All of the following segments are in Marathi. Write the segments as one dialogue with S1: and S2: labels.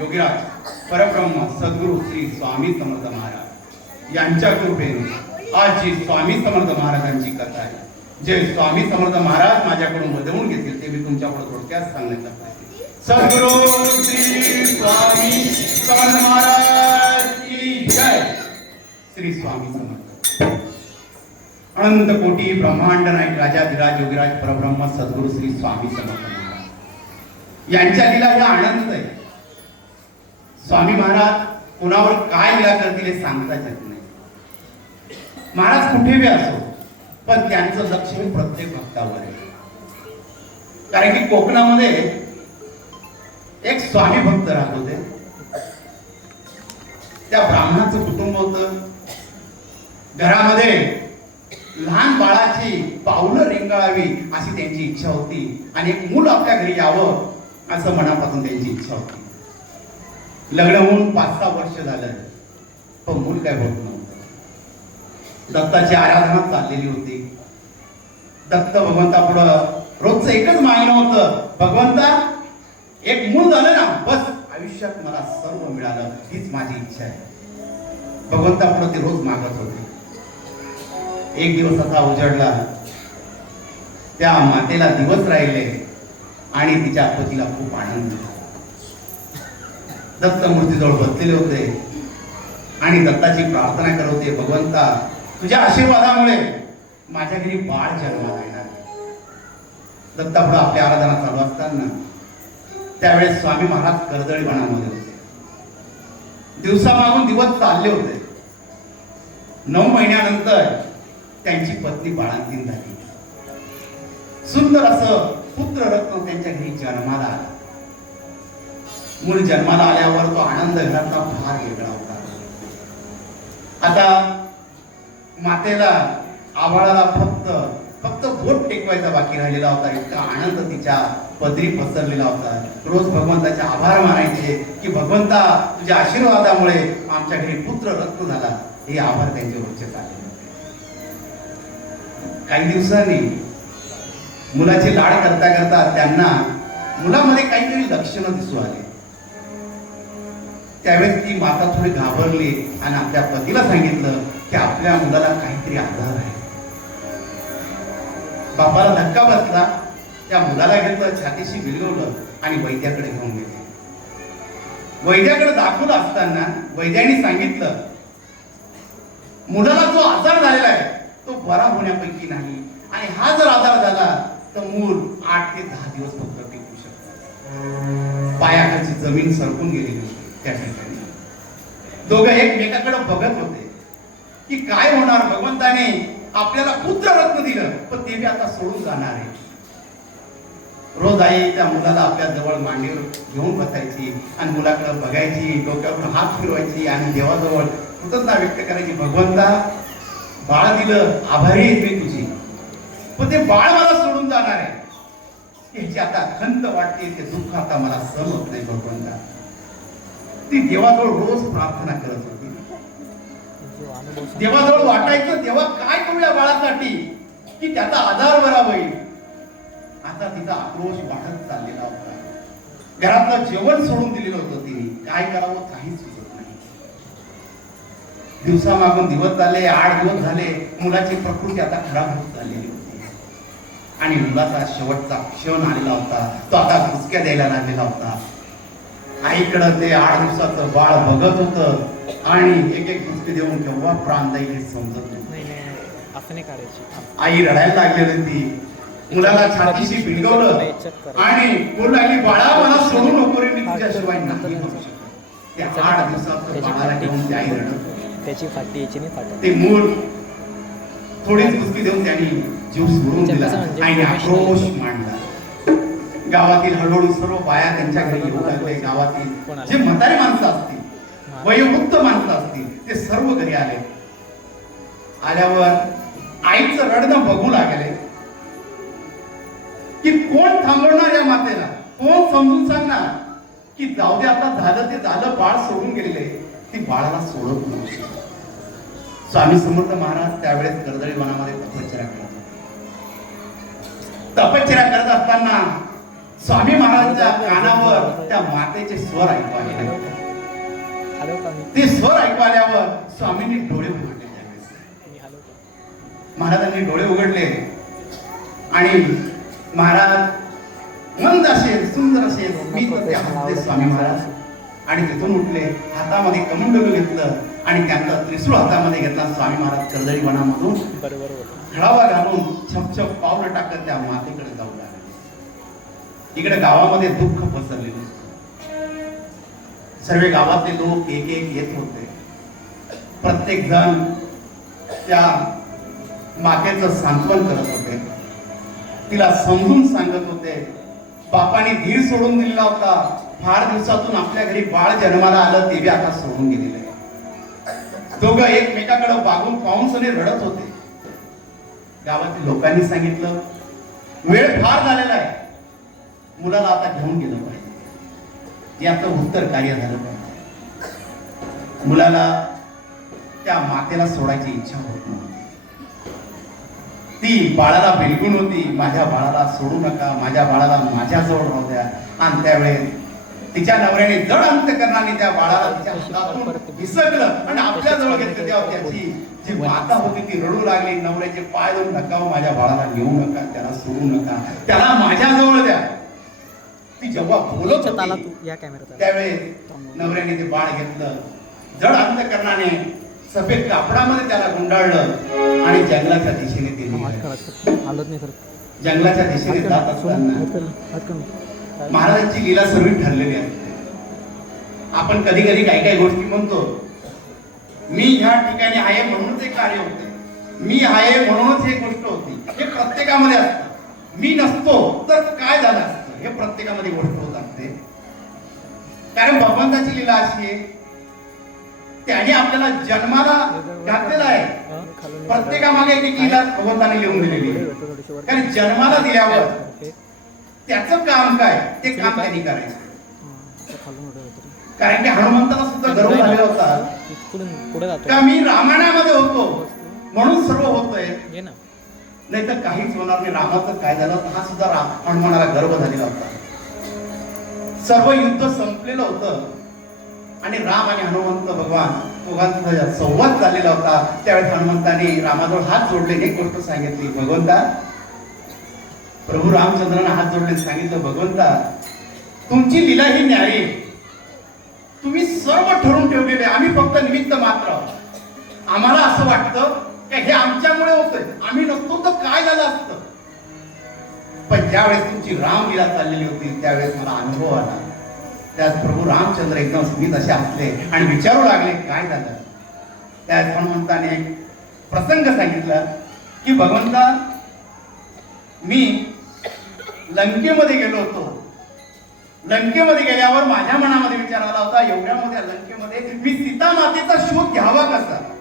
S1: योगिराज परब्रह्म सद्गुरु श्री स्वामी समर्थ महाराज. यांच्या कृपेने आज जी स्वामी समर्थ महाराजांची कथा आहे जे स्वामी समर्थ महाराज माझ्याकडून वजवून घेतील ते मी तुमच्याकडे थोडक्यात सांगण्याचा प्रयत्न सद्गुरु श्री स्वामी समर्थ महाराज की जय. श्री स्वामी समर्थ. अनंत कोटी ब्रह्मांड नायक राजाधिराज योगिराज परब्रह्म सद्गुरु श्री स्वामी समर्थ महाराज. यांच्या लीला ह्या आनंद आहे. स्वामी महाराज कुणावर काय लीला करतील हे सांगता येत नाही. महाराज कुठे बी असो पण त्यांचं लक्ष हे प्रत्येक भक्तावर आहे. कारण की कोकणामध्ये एक स्वामी भक्त राहत होते. त्या ब्राह्मणाचं कुटुंब होतं. घरामध्ये लहान बाळाची पावलं रिंगाळावी अशी त्यांची इच्छा होती. आणि एक मूल आपल्या घरी यावं असं मनापासून त्यांची इच्छा होती. लग्न होऊन पाच सहा वर्ष झालं. पण मूल काय होत नव्हतं. दत्ताची आराधना चाललेली होती. दत्त भगवंतापुढं रोजचं एकच मागणं होतं. भगवंता एक मूल झालं ना बस. आयुष्यात मला सर्व मिळालं. हीच माझी इच्छा आहे. भगवंतापुढं ते रोज मागत होते. एक दिवस असा उजडला. त्या मातेला दिवस राहिले आणि तिच्या पतीला खूप आनंद. झाला दत्त मूर्तीजवळ बसलेले होते. आणि दत्ताची प्रार्थना करत होते भगवंता तुझ्या आशीर्वादामुळे माझ्या घरी बाळ जन्माला येणार दत्तापुढं आपली आराधना चालू असताना त्यावेळेस स्वामी महाराज कर्दळीपणामध्ये होते. दिवसामागून दिवस चालले होते. नऊ महिन्यानंतर त्यांची पत्नी बाळांतीन झाली. सुंदर असं पुत्र रत्न त्यांच्या घरी जन्माला आला. मूल जन्माला आल्यावर तो आनंद घरातला फार वेगळा होता. आता मातेला आभाळाला फक्त फक्त बोट टेकवायचा बाकी राहिलेला होता. इतका आनंद तिच्या पदरी पसरलेला होता. रोज भगवंताचे आभार मानायचे की भगवंता तुझ्या आशीर्वादामुळे आमच्या घरी पुत्र रत्न झाला. हे आभार त्यांचे रोजचे चालले होते. काही दिवसांनी मुलाचे लाड करता करता त्यांना मुलामध्ये काहीतरी लक्षणं दिसू आले. त्यावेळेस ती माता थोडी घाबरली आणि आपल्या पतीला सांगितलं की आपल्या मुलाला काहीतरी आधार आहे. बापाला धक्का बसला. त्या मुलाला घेतलं छातीशी बिलगवलं आणि वैद्याकडे घेऊन गेले. वैद्याकडे दाखवलं असताना वैद्याने सांगितलं मुलाला जो आजार झालेला आहे तो बरा होण्यापैकी नाही. आणि हा जर आजार झाला तर मूल आठ ते दहा दिवस फक्त टिकू शकतो. पायाखालची जमीन सरकून गेलेली त्या ठिकाणी दोघं एकमेकाकडे बघत होते. की काय होणार? भगवंताने आपल्याला पुत्र रत्न दिलं पण ते बी आता सोडून जाणार आहे. रोज आई त्या मुलाला आपल्या जवळ मांडीवर घेऊन बसायची आणि मुलाकडे बघायची डोक्यावर हात फिरवायची आणि देवाजवळ कृतज्ञता व्यक्त करायची भगवंता बाळ दिलं आभारी आहे मी तुझी. पण ते बाळ मला सोडून जाणार आहे. याची आता खंत वाटते ते दुःख आता मला सहन होत नाही भगवंता. ती देवाजवळ रोज प्रार्थना करत होती. देवाजवळ वाटायचं तेव्हा काय करूया बाळासाठी? की त्याचा आधार बरा होईल. आता तिचा आक्रोश वाढत चाललेला होता. घरातलं जेवण सोडून दिलेलं होतं तिने. काय करावं काहीच सुचत नाही. दिवसामागून दिवस झाले आठ दिवस झाले मुलाची प्रकृती आता खराब होत चाललेली होती. आणि मुलाचा शेवटचा क्षण आलेला होता. तो आता घुसक्या द्यायला लागलेला होता. आईकडं ते आठ दिवसाचं बाळ बघत होत आणि एक एक कुचकी देऊन केव्हा प्राण जाईल हे समजत
S2: नाही
S1: आई रडायला लागलेली होती. मुलाला छातीशी भिडगवलं आणि बोलू लागली बाळा मला सोडू नको रे मी तुझ्याशिवाय नाही त्या आठ दिवसाचं बाळाला घेऊन ती आई रडत.
S2: त्याची फाटी याची नाही फाटत
S1: ते मूल थोडीच कुस्ती देऊन त्यांनी जीव सोडून दिला
S2: त्याचं म्हणजे
S1: आक्रोश मांडला. गावातील हळूहळू सर्व बाया त्यांच्या घरी येऊ लागले. गावातील जे म्हातारी माणसं असतील वयोवृद्ध माणसं असतील ते सर्व घरी आले. आल्यावर आईचं रडणं बघू लागले. की कोण थांबवणार या मातेला? कोण समजून सांगणार? की जाऊ दे आता झालं ते झालं बाळ सोडून गेलेले. ती बाळाला सोडत नव्हती. स्वामी समर्थ महाराज त्यावेळेस कर्दळी वनामध्ये तपश्चर्या करत तपश्चर्या करत असताना स्वामी महाराजांच्या कानावर त्या मातेचे स्वर ऐकू आले
S2: मी
S1: ते स्वर ऐकू आल्यावर स्वामींनी डोळे उघडले
S2: मी
S1: महाराजांनी डोळे उघडले आणि महाराज मंद असे सुंदर असे स्मित असे हसले स्वामी महाराज. आणि तिथून उठले हातामध्ये कमंडलू घेतलं आणि त्यांचा त्रिशूळ हातामध्ये घेतला स्वामी महाराज कर्दळी वनामधून
S2: बोल
S1: घडावा घालून छप छप पावलं टाकत त्या मातेकडे इकडे गावामध्ये दुःख पसरलेले सर्व गावातले लोक एक एक येत होते. प्रत्येक जण त्या मातेचं सांत्वन करत होते. तिला समजून सांगत होते बापाने धीर सोडून दिलेला होता. फार दिवसातून आपल्या घरी बाळ जन्माला आलं ते बी आता सोडून गेलेले दोघं एकमेकाकडे बागून पाहून सने रडत होते. गावातील लोकांनी सांगितलं वेळ फार झालेला आहे. मुलाला आता घेऊन गेलं पाहिजे. याचं उत्तर कार्य झालं पाहिजे. मुलाला त्या मातेला सोडायची इच्छा होत नव्हती. ती बाळाला बिलगून होती माझ्या बाळाला सोडू नका माझ्या बाळाला माझ्याजवळ राहू द्या. आणि त्यावेळेस तिच्या नवऱ्याने जड अंतकरणाने त्या बाळाला तिच्या हातातून हिसकलं आणि आपल्या जवळ घेतलं तेव्हा त्याची जी माता होती ती रडू लागली. नवऱ्याचे पाय धरून नका माझ्या बाळाला नेऊ नका त्याला सोडू नका. त्याला माझ्याजवळ द्या. ती जेव्हा बोलत होती त्यावेळेस नवऱ्याने ते बाळ घेतलं. जड अंतकरणाने सफेद कापडामध्ये त्याला गुंडाळलं आणि जंगलाच्या दिशेने ते जंगलाच्या दिशेने जात असताना महाराजांची लीला सर्व ठरलेली असते. आपण कधी कधी काही काही गोष्टी म्हणतो मी ह्या ठिकाणी आहे म्हणूनच हे कार्य होते. मी आहे म्हणूनच हे गोष्ट होती. हे प्रत्येकामध्ये असतं. मी नसतो तर काय झालं असतं? हे प्रत्येकामध्ये गोष्ट होत असते. कारण भगवंताची लीला अशी आहे त्याने आपल्याला जन्माला घातलेला आहे. प्रत्येकामागे एक लीला भगवंताने लिहून दिलेली आहे. कारण जन्माला दिल्यावर त्याचं काम काय? ते काम त्यांनी करायचं. कारण की हनुमंताला सुद्धा गर्व झालेला होता. का मी रामायणामध्ये होतो? म्हणून सर्व होतंय.
S2: ये ना.
S1: नाही तर काहीच होणार नाही. रामाचं काय झालं हा सुद्धा राम हनुमानाला गर्व झालेला होता. सर्व युद्ध संपलेलं होतं. आणि राम आणि हनुमंत भगवान दोघांचा संवाद झालेला होता त्यावेळेस हनुमंताने रामाजवळ हात जोडले. एक गोष्ट सांगितली भगवंता प्रभू रामचंद्राने हात जोडले सांगितलं भगवंता तुमची लीला ही न्यायी. आहे. तुम्ही सर्व ठरवून ठेवलेले आम्ही फक्त निमित्त मात्र आम्हाला असं वाटतं हे आमच्यामुळे होतंय? आम्ही नसतो तर काय झालं असतं? पण ज्यावेळेस तुमची रामलीला चाललेली होती त्यावेळेस मला अनुभव आला. त्यात प्रभू रामचंद्र एकदम स्मित असे असले आणि विचारू लागले काय झालं? त्यात हनुमंताने एक प्रसंग सांगितला की भगवंता मी लंकेमध्ये गेलो होतो. लंकेमध्ये गेल्यावर माझ्या मनामध्ये विचार आला होता एवढ्यामध्ये लंकेमध्ये मी सीता मातेचा शोध घ्यावा कसा?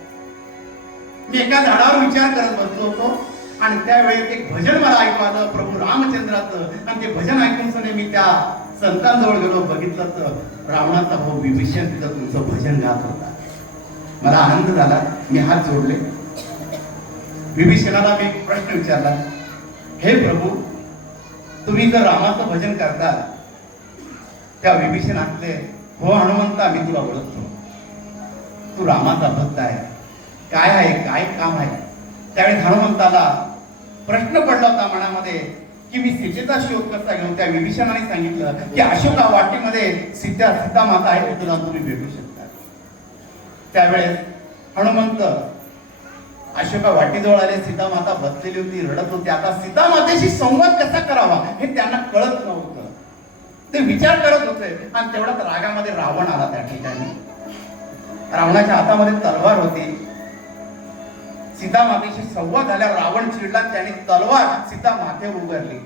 S1: मी एका झाडावर विचार करत बसलो होतो. आणि त्यावेळेस एक भजन मला ऐकू आलं प्रभू रामचंद्राचं. आणि ते भजन ऐकून सने मी त्या संतांजवळ गेलो बघितलं तर रावणाचा भाऊ विभीषण तिथं तुमचं भजन गात होता. मला आनंद झाला मी हात जोडले. विभीषणाला मी एक प्रश्न विचारला हे प्रभू तुम्ही जर रामाचं भजन करता त्या विभीषण असले हो हनुमंता मी तुला ओळखतो. तू रामाचा भक्त आहे. काय आहे काय काम आहे? त्यावेळेस हनुमंताला प्रश्न पडला होता मनामध्ये की मी सीतेचा शोध कसा घेऊन त्या विभीषणाने सांगितलं की अशोका वाटीमध्ये सीता सीता माता आहे तुला तुम्ही भेटू शकता. त्यावेळेस हनुमंत अशोका वाटीजवळ आले सीता माता बसलेली होती रडत होती. आता सीता मातेशी संवाद कसा करावा हे त्यांना कळत नव्हतं. ते विचार करत होते आणि तेवढ्याच रागामध्ये रावण आला त्या ठिकाणी. रावणाच्या हातामध्ये तलवार होती. सीता मातेशी संवाद झाल्यावर रावण चिडला त्याने तलवार सीता माथेवर उगारली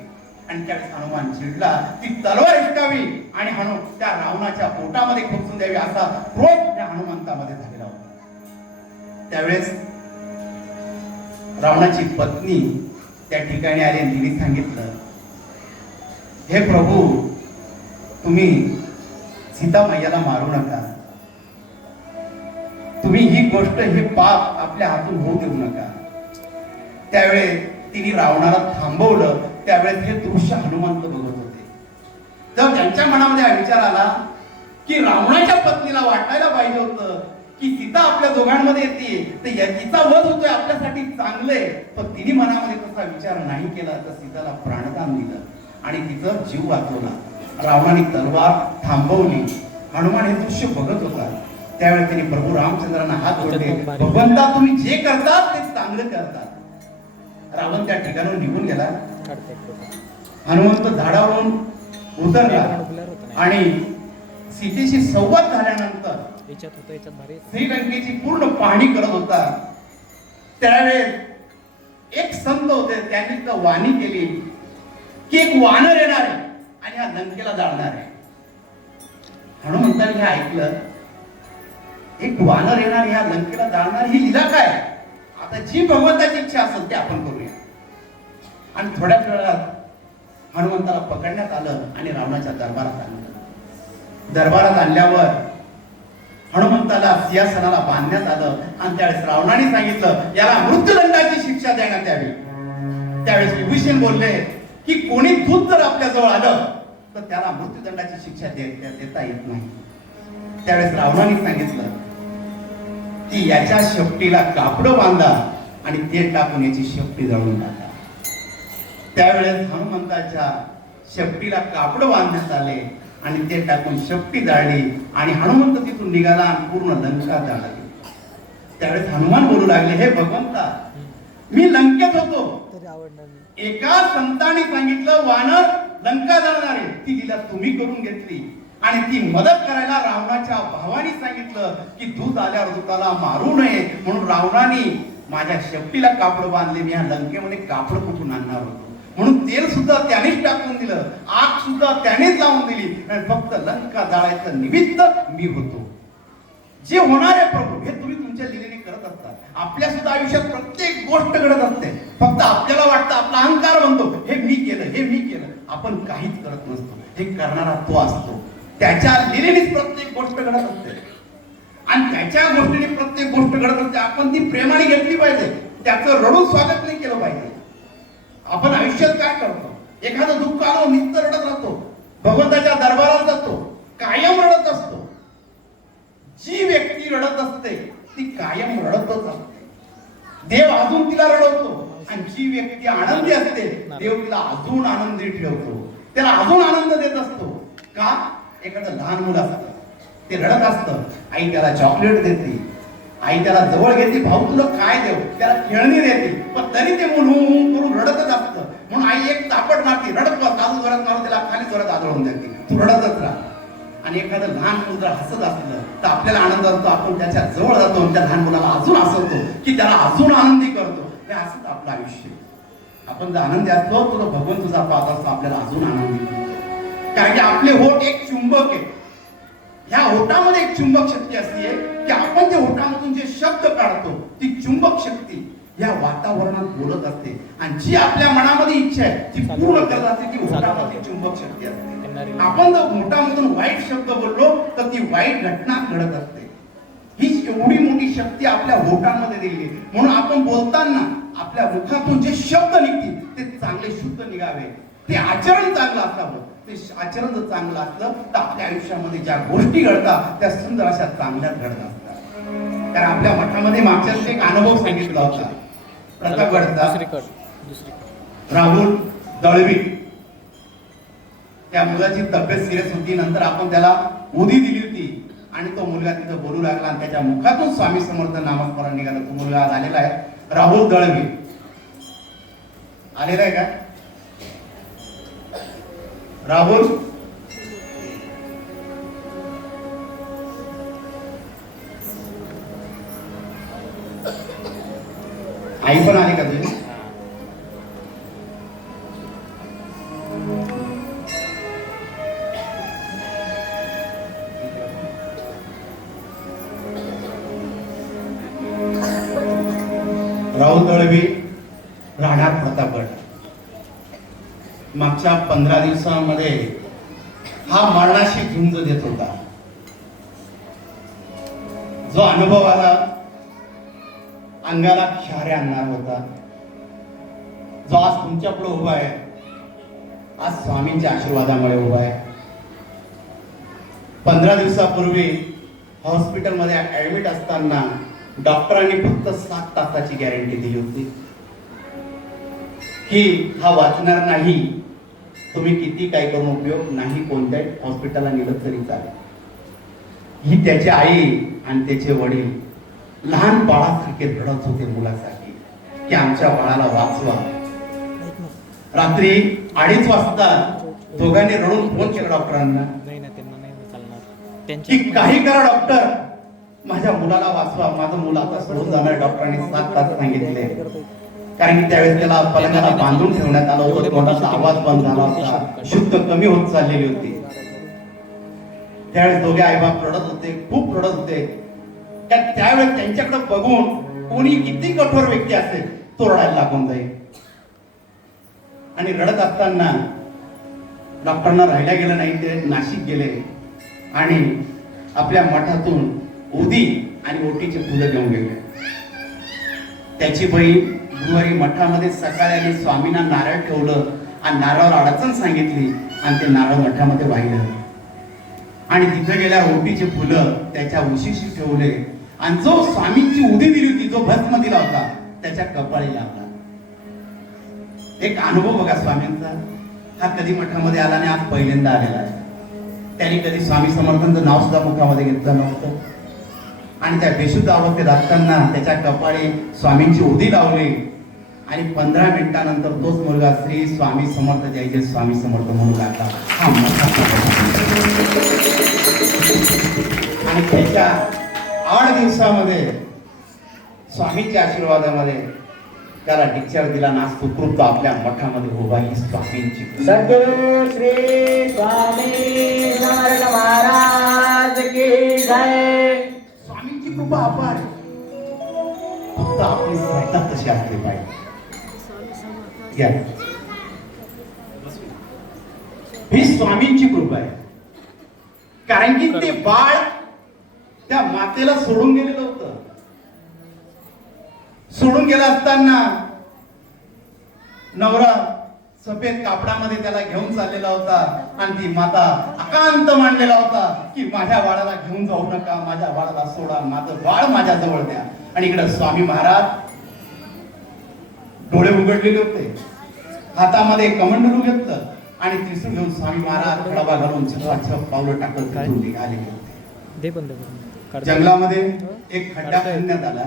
S1: आणि त्यावेळेस हनुमान चिडला ती तलवार हिसकावी आणि हनु त्या रावणाच्या पोटामध्ये खोचून द्यावी असा क्रोध त्या हनुमंतामध्ये झालेला होता. त्यावेळेस रावणाची पत्नी त्या ठिकाणी आली आणि तिने सांगितलं हे प्रभू तुम्ही सीता मैयाला मारू नका. तुम्ही ही गोष्ट हे पाप आपल्या हातून होऊ देऊ नका. त्यावेळेस तिने रावणाला थांबवलं. त्यावेळेस हे दृश्य हनुमंत बघत होते. तर त्यांच्या मनामध्ये हा विचार आला की रावणाच्या पत्नीला वाटायला पाहिजे होतं की सीता आपल्या दोघांमध्ये येते. तर या- तिचा वध होतोय आपल्यासाठी चांगले पण तिने मनामध्ये तसा विचार नाही केला. तर सीताला प्राणदान दिलं आणि तिचा जीव वाचवला. रावणाने तलवार थांबवली. हनुमान हे दृश्य बघत होता. त्यावेळी त्यांनी प्रभू रामचंद्रांना हात जोडले. भगवंता तुम्ही जे करतात ते चांगलं करतात. रावण त्या ठिकाणून निघून गेला. हनुमंत झाडावरून उतरला. आणि सीतेशी संवाद झाल्यानंतर. श्रीलंकेची पूर्ण पाहणी करत होता. त्यावेळेस एक संत होते त्यांनी तर वाणी केली की एक वानर येणार आहे आणि हा लंकेला जाळणार आहे. हनुमंताने हे ऐकलं. एक वानर येणार ह्या लंकेला जाळणार ही लिला काय? आता जी भगवंताची इच्छा असेल ते आपण करूया. आणि थोड्याच वेळात हनुमंताला पकडण्यात आलं आणि रावणाच्या दरबारात आणलं. दरबारात आणल्यावर हनुमंताला सिंहासनाला बांधण्यात आलं आणि त्यावेळेस रावणाने सांगितलं याला मृत्यूदंडाची शिक्षा देण्यात यावी. त्यावेळेस विभूषण बोलले की कोणी दूत जर आपल्या जवळ आलं तर त्याला मृत्यूदंडाची शिक्षा दे- देता येत नाही. त्यावेळेस रावणाने सांगितलं की याच्या शेपटीला कापड बांधा आणि ते टाकून याची शेपटी जळून टाका त्यावेळेस हनुमंताच्या शेपटीला कापड बांधण्यात आले आणि ते टाकून शेपटी जाळली आणि हनुमंत तिथून निघाला आणि पूर्ण लंका जाळली. त्यावेळेस हनुमान बोलू लागले हे भगवंता मी लंकेत होतो. एका संतांनी सांगितलं वानर लंका जाणार आहे. ती तिला तुम्ही करून घेतली. आणि ती मदत करायला रावणाच्या भावाने सांगितलं की दूध आल्यावर दुताला मारू नये म्हणून रावणाने माझ्या शेपटीला कापड बांधले. मी ह्या लंकेमध्ये कापड कुठून आणणार होतो? म्हणून तेल सुद्धा त्यानेच टाकून दिलं. आग सुद्धा त्यानेच लावून दिली. आणि फक्त लंका जाळायचं निमित्त मी होतो. जे होणार आहे प्रभू हे तुम्ही तुमच्या लिलेने करत असतात. आपल्या सुद्धा आयुष्यात प्रत्येक गोष्ट घडत असते. फक्त आपल्याला वाटतं आपला अहंकार म्हणतो हे मी केलं हे मी केलं. आपण काहीच करत नसतो. हे करणारा तो असतो. त्याच्या लिहिलेलीच प्रत्येक गोष्ट घडत असते. आणि त्याच्या गोष्टीने प्रत्येक गोष्ट घडत असते. आपण ती प्रेमाने घेतली पाहिजे. त्याचं रडून स्वागत नाही केलं पाहिजे. आपण आयुष्यात काय करतो? एखादं दुःख आलो नित्य रडत राहतो. भगवंताच्या दरबारात जातो. कायम रडत असतो. जी व्यक्ती रडत असते ती कायम रडतच असते. देव अजून तिला रडवतो. आणि जी व्यक्ती आनंदी असते देव तिला अजून आनंदी ठेवतो. त्याला अजून आनंद देत असतो. का? एखादं लहान मुलं असतं ते रडत असतं. आई त्याला चॉकलेट देते. आई त्याला जवळ घेते. भाऊ तुला काय देऊ? त्याला खेळणी देते. पण तरी ते मुल करून रडतच असतं. म्हणून आई एक तापट मारते. रडत बस अजून जोरात मारून त्याला खाली जोरात आदळून देते. तू रडतच राहा. आणि एखादं लहान मुलं जर हसत असलं तर आपल्याला आनंद असतो आपण त्याच्याजवळ जातो त्या लहान मुलाला अजून हसवतो की त्याला अजून आनंदी करतो. हे असंच आपलं आयुष्य. आपण जर आनंदी असतो तर भगवान तुझा पाहत असतो आपल्याला अजून आनंदी करतो. कारण की आपले होठ एक चुंबक आहे. ह्या होटामध्ये एक चुंबक शक्ती असते. की आपण जे होटामधून जे शब्द काढतो ती चुंबक शक्ती या वातावरणात बोलत असते. आणि जी आपल्या मनामध्ये इच्छा आहे ती पूर्ण करत असते ती होटामध्ये चुंबक शक्ती असते. आपण जर मोठामधून वाईट शब्द बोललो तर ती वाईट घटना घडत असते. ही एवढी मोठी शक्ती आपल्या होटामध्ये दिली म्हणून आपण बोलताना आपल्या मुखातून जे शब्द निघतील ते चांगले शुद्ध निघावे. ते आचरण चांगलं असावं. ते आचरण जर चांगलं असलं तर आपल्या आयुष्यामध्ये ज्या गोष्टी घडतात त्या सुंदर अशा चांगल्याच घडत असतात. कारण आपल्या मठामध्ये मागच्या एक अनुभव सांगितला होता. प्रतापगडचा राहुल दळवी. त्या मुलाची तब्येत सिरियस होती. नंतर आपण त्याला उदी दिली होती. आणि तो मुलगा तिथं बोलू लागला आणि त्याच्या मुखातून स्वामी समर्थ नामस्मरण निघालं. तो मुलगा आज आलेला आहे. राहुल दळवी. आलेला आहे का? राहुल? आई पण आली का तुझी? राहुल दळवी राहणार प्रतापगड मागच्या पंधरा दिवसामध्ये हा मरणाशी झुंज देत होता. जो अनुभव आला अंगाला शहारे आणणार होता. जो आज तुमच्यापुढे उभा आहे आज स्वामींच्या आशीर्वादामुळे उभा आहे. पंधरा दिवसापूर्वी हॉस्पिटलमध्ये ऍडमिट असताना डॉक्टरांनी फक्त सात तासाची गॅरंटी दिली होती. की हा वाचणार नाही तुम्ही किती काय करून उपयोग नाही कोणत्याही हॉस्पिटलला नेलं तरी चालेल. ही त्याची आई आणि त्याचे वडील लहान बाळासारखे रडत होते मुलासाठी की आमच्या बाळाला वाचवा. रात्री अडीच वाजता दोघांनी रडून फोन केला डॉक्टरांना की काही करा डॉक्टर. माझ्या मुलाला वाचवा. माझं मुलं आता सोडून जाणार डॉक्टरांनी सात तास सांगितले. कारण की त्यावेळेस त्याला पलंगाला बांधून ठेवण्यात आलं होतं. तोंडाचा आवाज बंद झाला होता. शुद्ध कमी होत चाललेली होती. त्यावेळेस दोघे आईबाप रडत होते खूप रडत होते. कारण त्यावेळेस त्यांच्याकडे बघून कोणी किती कठोर व्यक्ती असेल तो रडायला लागून जाईल. आणि रडत असताना डॉक्टरांना राहायला गेलं नाही ते नाशिक गेले. आणि आपल्या मठातून उदी आणि ओटीचे फुलं घेऊन गेले. त्याची बहीण गुरुवारी मठामध्ये सकाळी आली स्वामींना नारळ ठेवलं आणि नारळावर अडचण सांगितली आणि ते नारळ मठामध्ये वाहिलं. आणि तिथे गेल्या ओटीचे फुलं त्याच्या उशीशी ठेवले. आणि जो स्वामींची उदी दिली होती जो भस्म दिला होता त्याच्या कपाळी लागला. एक अनुभव बघा स्वामींचा. हा कधी मठामध्ये आला आणि आज पहिल्यांदा आलेला आहे. त्यांनी कधी स्वामी समर्थांचं नाव सुद्धा मुखामध्ये घेतलं नव्हतं. आणि त्या बेशुद्ध अवस्थेत असताना त्याच्या कपाळी स्वामींची उदी लावली. आणि पंधरा मिनिटानंतर तोच मुलगा श्री स्वामी समर्थ जय जय स्वामी समर्थ म्हणू लागला मोठा प्रकार. आणि त्याच्या आठ दिवसामध्ये स्वामींच्या आशीर्वादामध्ये त्याला डिस्चार्ज दिला ना सुकृत आपल्या मठामध्ये उभा ही स्वामींची
S3: श्री स्वामी महाराज की जय.
S1: स्वामींची कृपा अपार. फक्त आपली श्रद्धा तशी असली पाहिजे. घ्या. ही स्वामींची कृपा आहे. कारण की ते बाळ त्या मातेला सोडून गेलेलं होतं. सोडून गेला असताना नवरा सफेद कापडामध्ये त्याला घेऊन चाललेला होता आणि ती माता अकांत मांडलेला होता की माझ्या बाळाला घेऊन जाऊ नका माझ्या बाळाला सोडा माझं बाळ माझ्या जवळ द्या. आणि इकडे स्वामी महाराज डोळे उघडलेले होते. हातामध्ये कमंडलू घेतलं आणि त्रिसूळ घेऊन स्वामी महाराज खडाबा घालून पावलं टाकत निघाले होते. जंगलामध्ये एक खड्डा खणण्यात आला.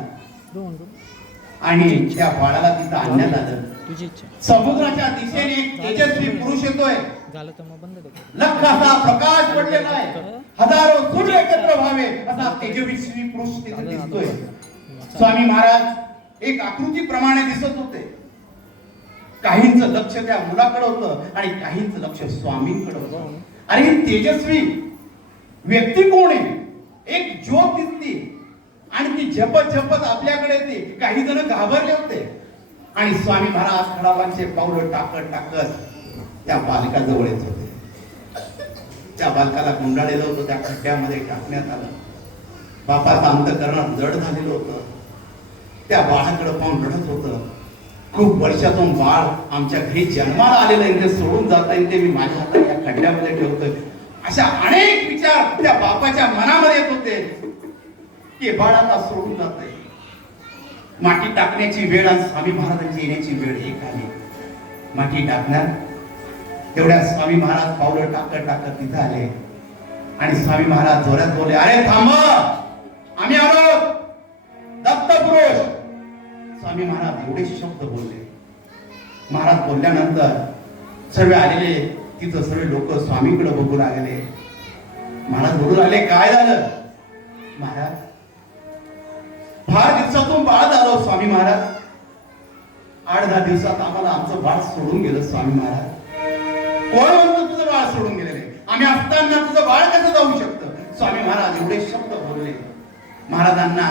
S1: आणि त्या बाळाला तिथं आणण्यात आलं. समुद्राच्या दिशेने एक तेजस्वी पुरुष येतोय.
S2: झालं तर मग बंद कर
S1: लख असा प्रकाश पडलेला आहे. हजारो सूर्य एकत्र व्हावे असा तेजस्वी पुरुष तिथे दिसतोय. स्वामी महाराज एक आकृती प्रमाणे दिसत होते. काहींचं लक्ष त्या मुलाकडे होतं आणि काहींचं लक्ष स्वामींकडे होतं. आणि ही तेजस्वी व्यक्ती कोण आहे? एक ज्योत दिसली आणि ती झपत झपत आपल्याकडे येते. काही जण घाबरले होते. आणि स्वामी महाराज खडाबांचे पावलं टाकत टाकत त्या बालकाजवळ येत होते. त्या बालकाला गुंडाळलेलं होतं. त्या खड्ड्यामध्ये टाकण्यात आलं. बापाचं अंतकरण जड झालेलं होतं. त्या बाळाकडे पाहून रडत होतं. खूप वर्षातून बाळ आमच्या घरी जन्माला आलेलं आहे ते सोडून जात आहे ते मी माझ्या हातात या खड्ड्यामध्ये ठेवतोय. अशा अनेक विचार त्या बापाच्या मनामध्ये येत होते की बाळाला बाळ आता सोडून जात आहे. माती टाकण्याची वेळ आणि स्वामी महाराजांची येण्याची वेळ एक आली माती टाकणार. तेवढ्या स्वामी महाराज पावलं टाकत टाकत तिथे आले. आणि स्वामी महाराज जोरात बोलले अरे थांब! आम्ही आलो. दत्त पुरुष स्वामी महाराज एवढे शब्द बोलले. महाराज बोलल्यानंतर सर्व आलेले तिथं सर्व लोक स्वामीकडे बघू लागले. महाराज बोलू लागले काय झालं? महाराज फार दिवसातून बाळ झालो हो स्वामी महाराज. आठ दहा दिवसात आम्हाला आमचं बाळ सोडून गेलं स्वामी महाराज. कोण म्हणतो तुझं बाळ सोडून गेलेलं आम्ही असताना तुझं बाळ कसं जाऊ शकतं? स्वामी महाराज एवढे शब्द बोलले. महाराजांना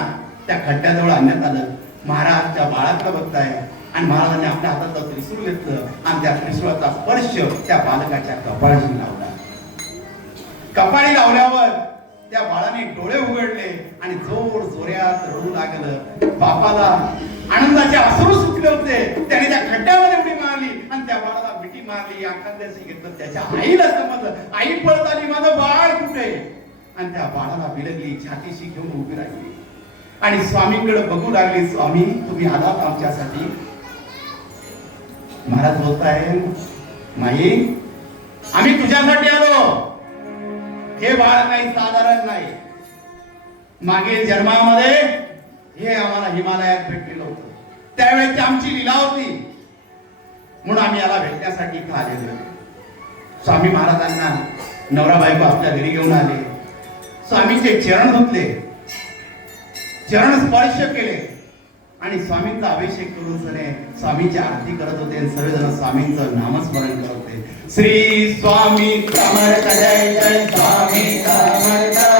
S1: त्या खड्ड्याजवळ आणण्यात आलं. महाराज त्या बाळाकडे बघताय. आणि महाराजांनी आपल्या हातातलं त्रिसूळ घेतलं आणि त्या त्रिशूळाचा स्पर्श त्या बालकाच्या कपाळाशी लावला. कपाळी लावल्यावर त्या बाळाने डोळे उघडले आणि जोर जोऱ्यात रडू लागलं. बापाला आनंदाचे अश्रू सुटले होते. त्याने त्या खड्ड्यामध्ये उडी मारली आणि त्या बाळाला मिठी मारली. आखाद्याशी घेतलं. त्याच्या आईला समजलं. आई पळत आली माझं बाळ कुठे? आणि त्या बाळाला विलगली छातीशी घेऊन उभी राहिली. आणि स्वामींकडे बघू लागली स्वामी तुम्ही आलात आमच्यासाठी. महाराज बोलताय माई आम्ही तुझ्यासाठी आलो. हे बाळ काही साधारण नाही. मागील जन्मामध्ये हे आम्हाला हिमालयात भेटलेलं होतं. त्यावेळेची आमची लिला होती. म्हणून आम्ही याला भेटण्यासाठी इथं आलेलो स्वामी महाराजांना नवरा बायको आपल्या घरी घेऊन आले. स्वामीचे चरण धुतले. चरण स्पर्श केले. आणि स्वामींचा अभिषेक करून सरे स्वामीची आरती करत होते आणि सर्वजण स्वामींचं नामस्मरण करत होते. श्री स्वामी समर्थ जय जय स्वामी समर्थ.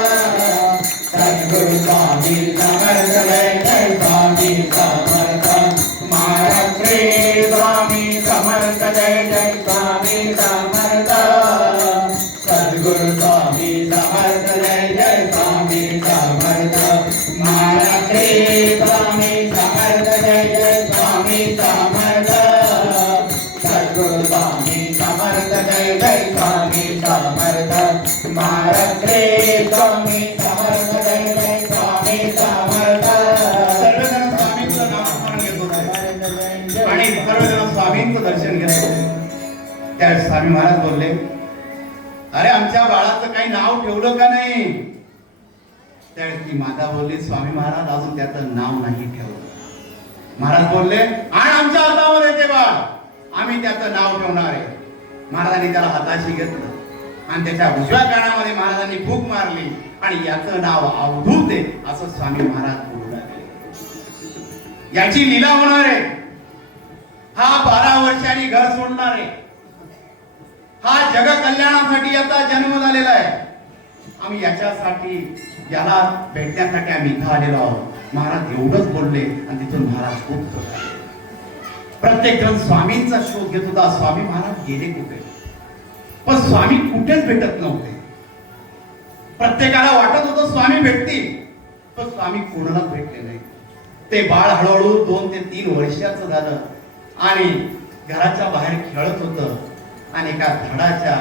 S1: स्वामी महाराज बोलले अरे आमच्या बाळाचं काही नाव ठेवलं का नाही? त्यावेळेस ती माता बोलली स्वामी महाराज अजून त्याचं नाव नाही ठेवलं. महाराज बोलले आणि आमच्या हातामध्ये ते बाळ. आम्ही त्याचं नाव ठेवणार आहे. महाराजांनी त्याला हाताशी घेतलं आणि त्याच्या उजव्या कानामध्ये महाराजांनी फूक मारली आणि याचं नाव अवधूत आहे असं स्वामी महाराज बोलू लागले. याची लीला होणार आहे. हा बारा वर्षांनी घर सोडणार आहे. हा जग कल्याणासाठी याचा जन्म झालेला आहे. आम्ही याच्यासाठी याला भेटण्यासाठी आम्ही इथं आलेलो आहोत. महाराज एवढंच बोलले आणि तिथून महाराज खूप प्रत्येक जण स्वामींचा शोध घेत होता. स्वामी महाराज गेले कुठे? पण स्वामी कुठेच भेटत नव्हते. प्रत्येकाला वाटत होतं स्वामी भेटतील पण स्वामी कोणालाच भेटले नाही. ते बाळ हळूहळू दोन ते तीन वर्षाचं झालं. आणि घराच्या बाहेर खेळत होतं. आणि एका झाडाच्या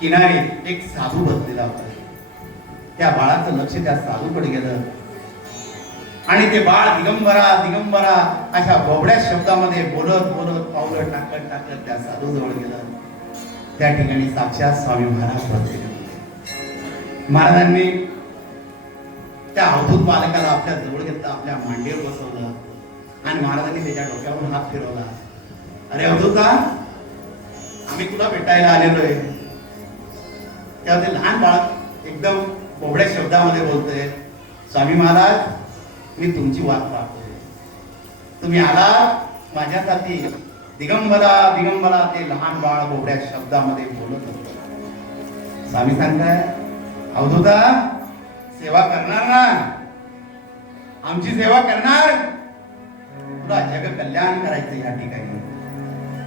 S1: किनारी एक साधू बसलेला होता. त्या बाळाचं लक्ष त्या साधूकडे गेलं. आणि ते बाळ दिगंबरा दिगंबरा अशा बोबड्या शब्दामध्ये बोलत बोलत पावलं टाकत टाकत त्या साधू जवळ गेलं. त्या ठिकाणी साक्षात स्वामी महाराज बसलेले महाराजांनी त्या अवधूत बालकाला आपल्या जवळ घेतलं आपल्या मांडीवर बसवलं. आणि महाराजांनी त्याच्या डोक्यावरून हात फिरवला. अरे अवधूता आम्ही तुला भेटायला आलेलो आहे? तेव्हा ते लहान बाळ एकदम बोबड्या शब्दामध्ये बोलतोय स्वामी महाराज मी तुमची वाट पाहतोय. तुम्ही आला माझ्यासाठी दिगंबरा दिगंबरा ते लहान बाळ बोबड्या शब्दामध्ये बोलत होत. स्वामी सांगताय अवधूता सेवा करणार ना? आमची सेवा करणार? तुला जग कल्याण करायचं या ठिकाणी.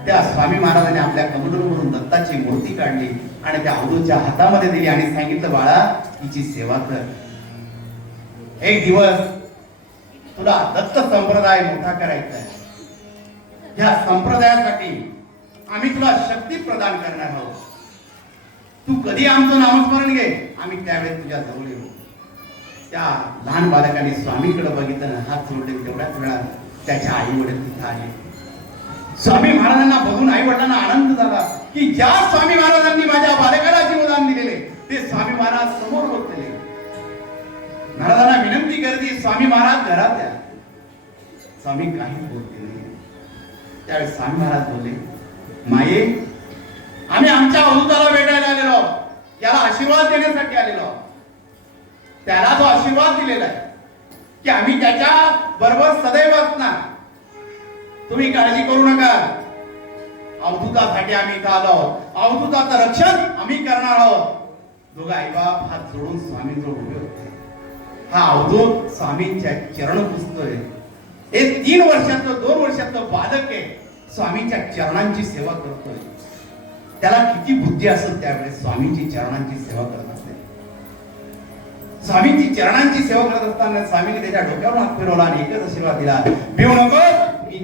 S1: त्या स्वामी महाराजांनी आपल्या कमंडलवरून दत्ताची मूर्ती काढली आणि त्या अवधूच्या हातामध्ये दिली आणि सांगितलं बाळा तिची सेवा कर. एक दिवस तुला दत्त संप्रदाय मोठा करायचा आहे. या संप्रदायासाठी आम्ही तुला शक्ती प्रदान करणार आहोत. तू कधी आमचं नामस्मरण घे आम्ही त्यावेळेस तुझ्या जवळ येऊ. त्या लहान बालकाने स्वामीकडे बघितलं हात जोडले तेवढ्याच वेळा त्याच्या आई वडील तिथं आले. स्वामी महाराजांना बघून आई वडिलांना आनंद झाला की ज्या स्वामी महाराजांनी माझ्या बालकाला जीवदान दिलेले ते स्वामी महाराज समोर बसलेले. महाराजांना विनंती करते स्वामी महाराज घरात द्या स्वामी काही बोलते नाही. त्यावेळेस स्वामी महाराज बोलले माये आम्ही आमच्या अवधूताला भेटायला आलेलो आहोत. याला आशीर्वाद देण्यासाठी आलेलो आहोत. त्याला जो आशीर्वाद दिलेला आहे की आम्ही त्याच्या बरोबर सदैव असणार. तुम्ही काळजी करू नका. अवधूतासाठी आम्ही इथं आलो आहोत. अवधूताचं रक्षण आम्ही करणार आहोत. दोघं आईबाप हात जोडून स्वामी जोड उभे होते. हा अवधूत स्वामींच्या चरण पुसतोय हे तीन वर्षाचं दोन वर्षाचं बालक आहे. स्वामींच्या चरणांची सेवा करतोय. त्याला किती बुद्धी असेल त्यावेळेस स्वामींची चरणांची सेवा करत असते. स्वामींची चरणांची सेवा करत असताना स्वामीने त्याच्या डोक्यावर हात फिरवला आणि एकच आशीर्वाद दिला. भिवू नको मी